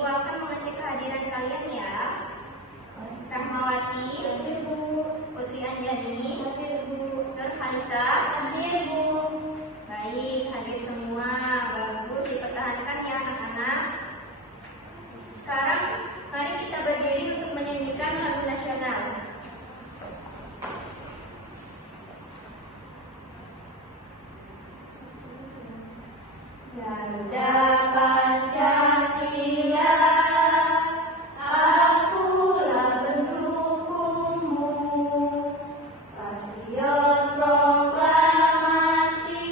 Ibu akan mengecek kehadiran kalian ya. Rahmawati, Hadir, Bu. Putri Anjani, Hadir, Bu. Nur Halisa, Hadir, Bu. baik, hadir semua. Bagus, dipertahankan ya anak-anak. Sekarang mari kita berdiri untuk menyanyikan lagu nasional. Garuda Pancasila, akulah pendukungmu, patriot proklamasi,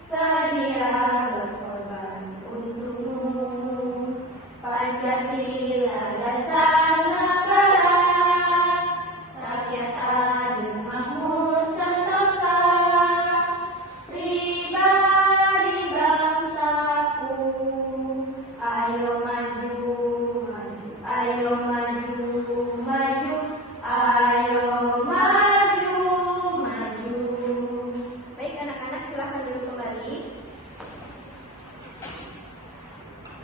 sedia berkorban untukmu. Pancasila dasar negara, rakyat adil makmur sentosa, pribadi bangsaku. Ayo maju, maju, ayo maju, maju, ayo maju, maju. Baik anak-anak, silahkan duduk kembali.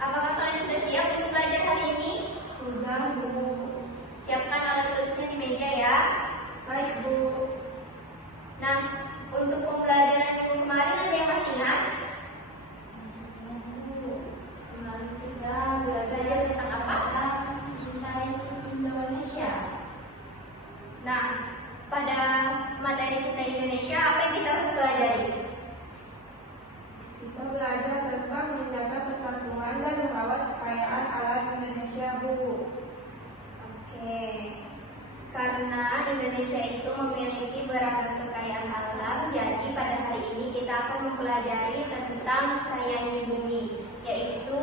Apakah kalian sudah siap untuk belajar hari ini? Sudah, Bu. Siapkan alat tulisnya di meja ya. Baik, Bu. Nah, untuk pembelajaran minggu kemarin ada yang masih ingat? Kemarin kita Belajar tentang apa? Cintai Indonesia. Nah, pada materi Cinta Indonesia, apa yang kita harus pelajari? Kita belajar tentang menjaga persatuan dan merawat kekayaan alam Indonesia, Bu. Oke, karena Indonesia itu memiliki beragam kekayaan alam, jadi pada hari ini kita akan mempelajari tentang sayangi bumi, yaitu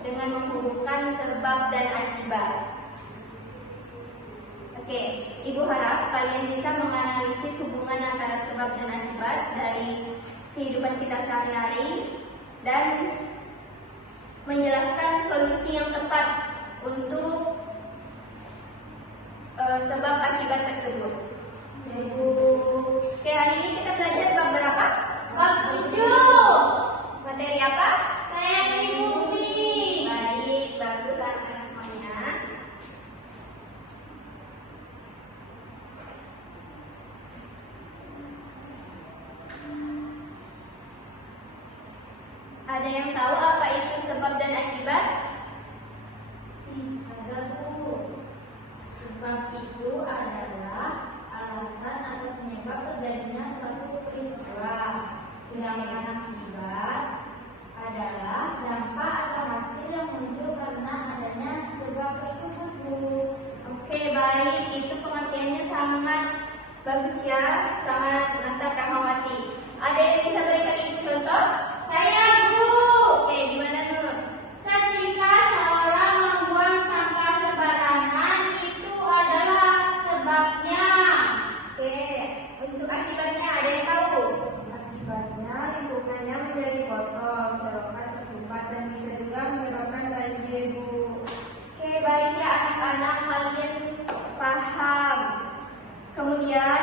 dengan menghubungkan sebab dan akibat. Oke, Ibu harap kalian bisa menganalisis hubungan antara sebab dan akibat dari kehidupan kita sehari-hari dan menjelaskan solusi yang tepat untuk sebab akibat tersebut. Ibu. Oke, hari ini kita belajar bab berapa? Bab 7. Materi apa? Sayangi bumi. Baik, bagus anak-anak semuanya. Ada yang tahu apa itu sebab dan akibat? Ada, Bu. Sebab itu adalah alasan atau penyebab terjadinya suatu peristiwa. Sedangkan akibat adalah dampak atau hasil yang muncul karena adanya sebab tersebut, Bu. Oke, baik. Itu pengertiannya sangat bagus ya, sangat mantap Rahmawati. Ada yang bisa berikan ibu contoh? Saya, Bu. Oke, di mana Nur? Ketika seorang membuang sampah sembarangan, itu adalah sebabnya. Oke, untuk akibatnya ada yang tahu? Akibatnya lingkungannya menjadi kotor, selokan tersumbat dan bisa juga menyebabkan banjir, Bu. Oke, baik ya anak-anak, kalian paham. Kemudian,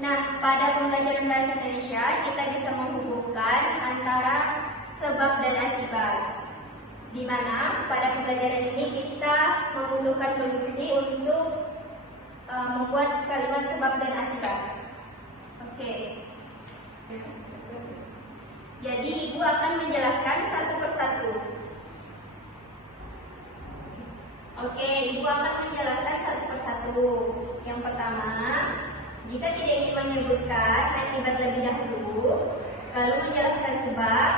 nah pada pembelajaran bahasa Indonesia kita bisa menghubungkan antara sebab dan akibat. Di mana pada pembelajaran ini kita membutuhkan konjungsi untuk membuat kalimat sebab dan akibat. Oke. Jadi ibu akan menjelaskan satu persatu. Oke, ibu akan menjelaskan satu persatu. Yang pertama, jika tidak ingin menyebutkan akibat lebih dahulu, lalu menjelaskan sebab,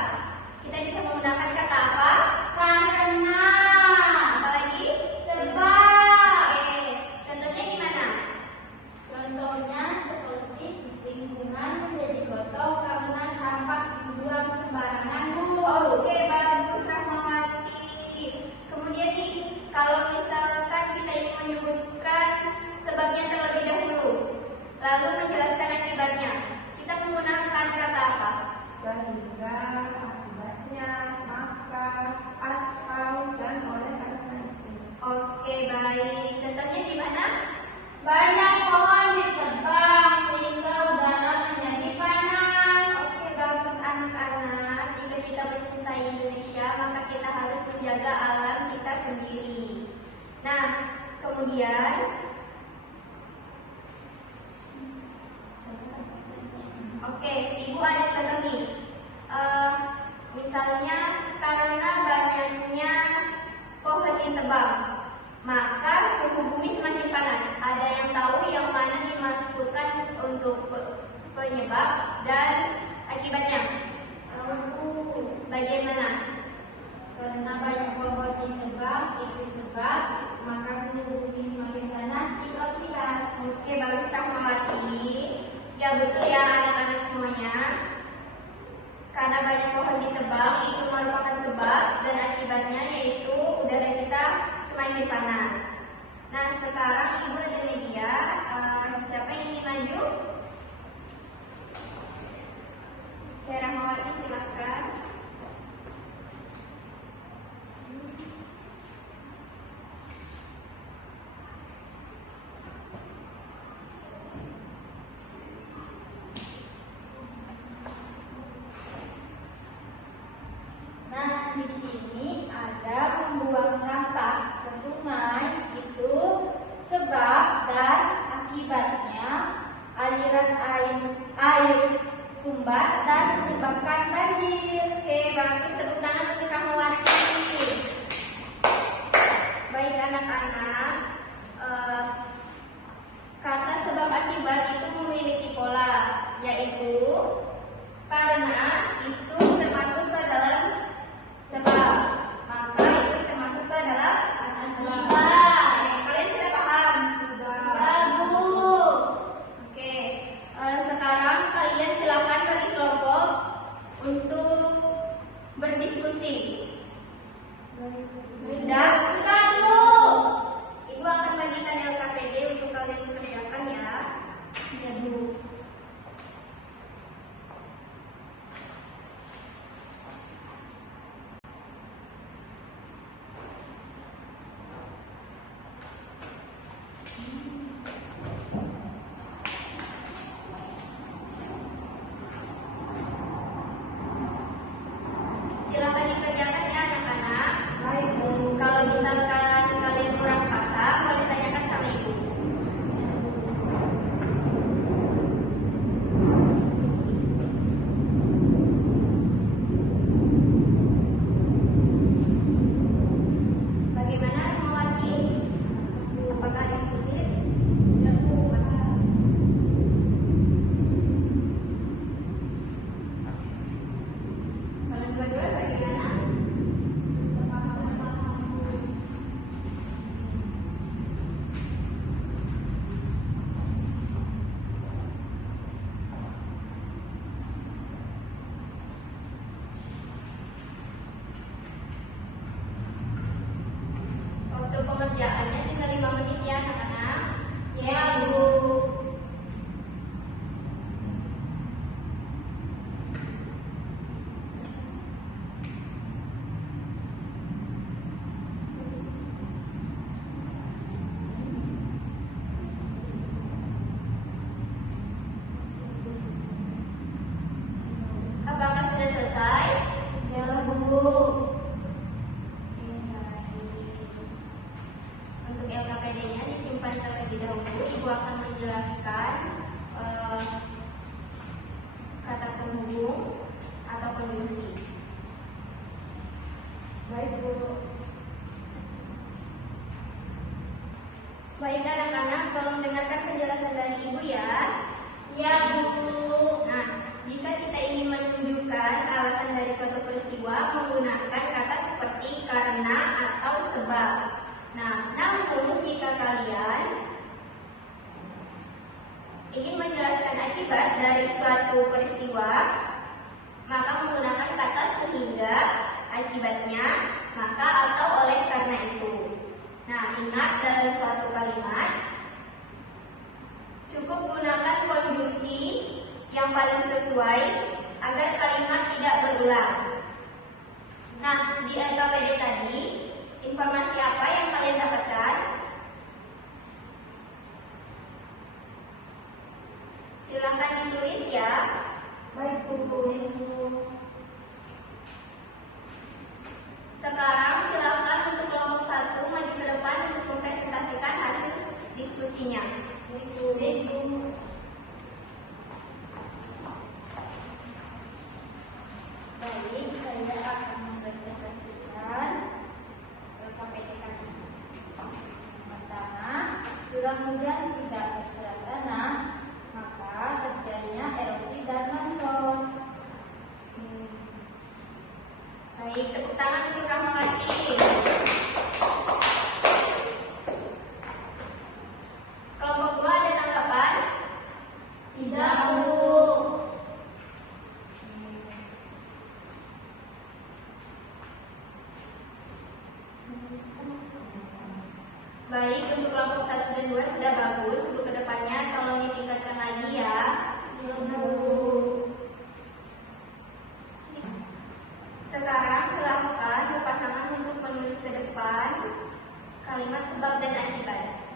kita bisa menggunakan kata apa? Karena. Apalagi? Sebab. Oke, contohnya gimana? Contohnya seperti lingkungan menjadi kotor karena sampah dibuang sembarangan, Bu. Oke, bagus Rahmawati. Kemudian nih, kalau misalkan kita ingin menyebutkan sebabnya terlebih dahulu, lalu menjelaskan akibatnya, kita menggunakan kata apa? Sehingga akibatnya, maka, atau, dan oleh karena. Oke, Ibu ada contoh nih. Misalnya karena banyaknya pohon ditebang, maka suhu bumi semakin panas. Ada yang tahu yang mana dimasukkan untuk penyebab dan akibatnya? Tahu. Bagian mana? Karena banyak pohon ditebang itu sebab, maka suhu bumi semakin panas itu akibat. Oke, bagus Rahmawati. Ya betul ya anak-anak semuanya. Karena banyak pohon ditebang itu merupakan sebab dan akibatnya yaitu udara kita semakin panas. Nah sekarang Ibu ada media. Siapa yang ingin maju? Oke, Rahmawati silakan. Nah, di sini ada membuang sampah ke sungai itu sebab dan akibatnya aliran air sumbat dan menyebabkan banjir. Oke, bagus. Tepuk tangan untuk Rahmawati. Baik anak-anak, kata sebab akibat itu memiliki pola, yaitu karena itu termasuk ke dalam sebab, maka itu termasuk ke dalam akibat. Kalian sudah paham? Sudah, Bu. Oke, sekarang kalian silakan bagi kelompok untuk berdiskusi. Sudah? Sudah, Bu. Ibu akan bagikan LKPD untuk kalian kerjakan ya. Ya, Bu. Silakan dikerjakan ya anak-anak. Baik, Bu. Kalau misalkan kalian kurang paham, boleh tanyakan sama ibu. Bagaimana Rahmawati? Apakah ada yang sulit? Ya, Bu. Paham. Kalian berdua bagaimana? Waktu pengerjaannya tinggal 5 menit ya anak-anak. Ya, Bu. Apakah sudah selesai? Ya, Bu. Untuk LKPD-nya disimpan terlebih dahulu. Ibu akan menjelaskan kata penghubung atau konjungsi. Baik, Bu. Baik anak-anak, tolong dengarkan penjelasan dari Ibu ya. Ya, Bu. Nah, jika kita ingin menunjukkan alasan dari suatu peristiwa menggunakan kata seperti karena atau sebab. Nah, namun jika kalian ingin menjelaskan akibat dari suatu peristiwa, maka menggunakan kata sehingga, akibatnya, maka atau oleh karena itu. Nah, ingat dalam suatu kalimat cukup gunakan konjungsi yang paling sesuai agar kalimat tidak berulang. Nah, di LKPD tadi, informasi apa yang kalian dapatkan? Silahkan ditulis ya. Baik, Bu. Sekarang silakan untuk kelompok 1 maju ke depan untuk mempresentasikan hasil diskusinya. Baik, Bu. Baik, tepuk tangan untuk Rahmawati. Kelompok 2 ada tanggapan? Tidak, Bu. Baik, untuk kelompok 1 dan 2 sudah bagus. Untuk kedepannya tolong ditingkatkan lagi ya. Iya, Bu. Sekarang silakan berpasangan untuk menulis ke depan kalimat sebab dan akibat.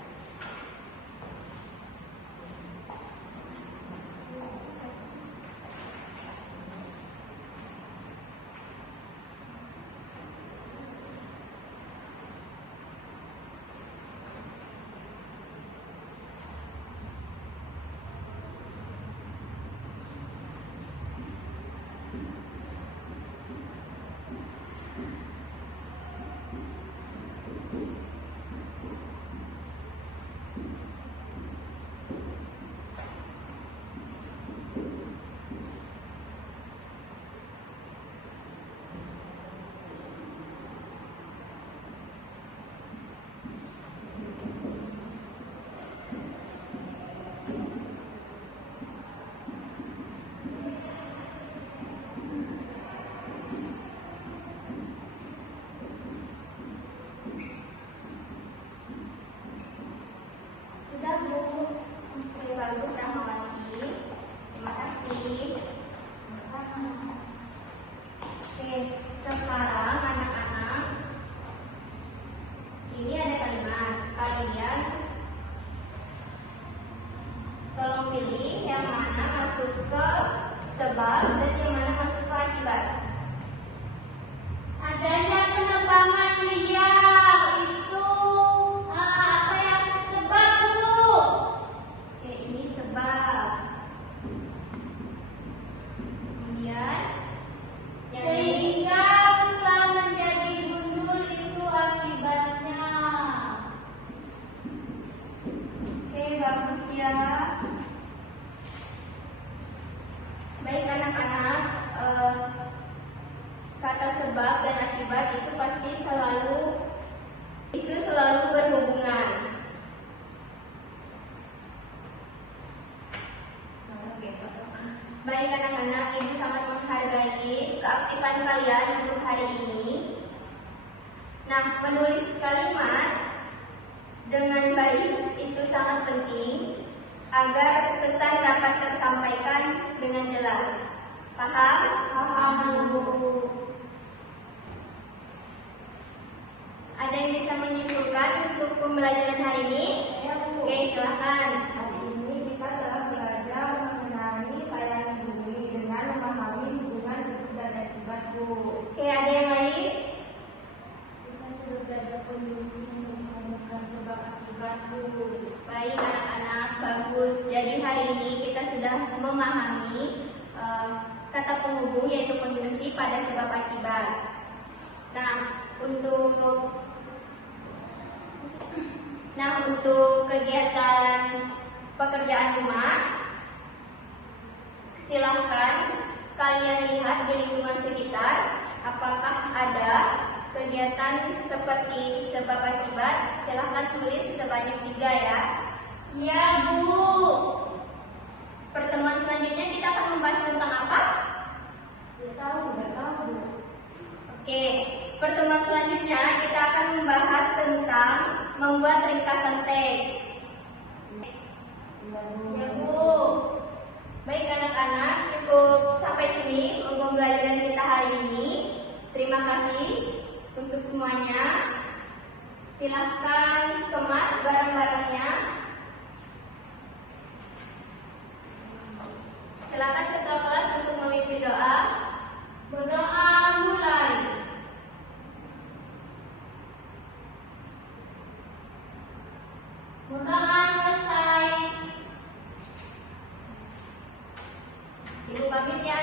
Sudah, Bu. Oke, bagus Rahmawati. Terima kasih. Oke, sekarang anak-anak, ini ada kalimat. Kalian tolong pilih yang mana masuk ke sebab dan yang mana masuk ke akibat. Adanya penerbangan beliau itu apa yang sebab, Bu? Oke, ini sebab. Kemudian yang ini. Sehingga telah menjadi gundul itu akibatnya. Oke, bagus ya. Baik anak-anak, kata sebab dan akibat itu pasti selalu berhubungan. Baik anak-anak, Ibu sangat menghargai keaktifan kalian untuk hari ini. Nah, menulis kalimat dengan baik itu sangat penting agar pesan dapat tersampaikan dengan jelas. Paham? Paham, Bu. Ada yang bisa menyimpulkan untuk pembelajaran hari ini? Ya, Bu. Oke, silakan. Hari ini kita telah belajar mengenai sayangi bumi dengan memahami hubungan sebab dan akibat, Bu. Oke, ada yang lain? Kita sudah belajar kondisi untuk menemukan sebab akibat, Bu. Baik anak-anak, bagus. Jadi hari ini kita sudah memahami kata penghubung yaitu konjungsi pada sebab akibat. Nah, untuk kegiatan pekerjaan rumah, silahkan kalian lihat di lingkungan sekitar apakah ada kegiatan seperti sebab akibat. Silahkan tulis sebanyak 3 ya. Ya, Bu. Pertemuan selanjutnya kita akan membahas tentang apa? Tidak tahu, Bu. Oke, pertemuan selanjutnya kita akan membahas tentang membuat ringkasan teks. Iya, Bu. Ya, Bu. Baik anak-anak, cukup sampai sini untuk pembelajaran kita hari ini. Terima kasih untuk semuanya. Silahkan kemas barang-barangnya. Silakan ketua kelas untuk memimpin doa. Berdoa mulai. Berdoa selesai. Ibu pamit ya.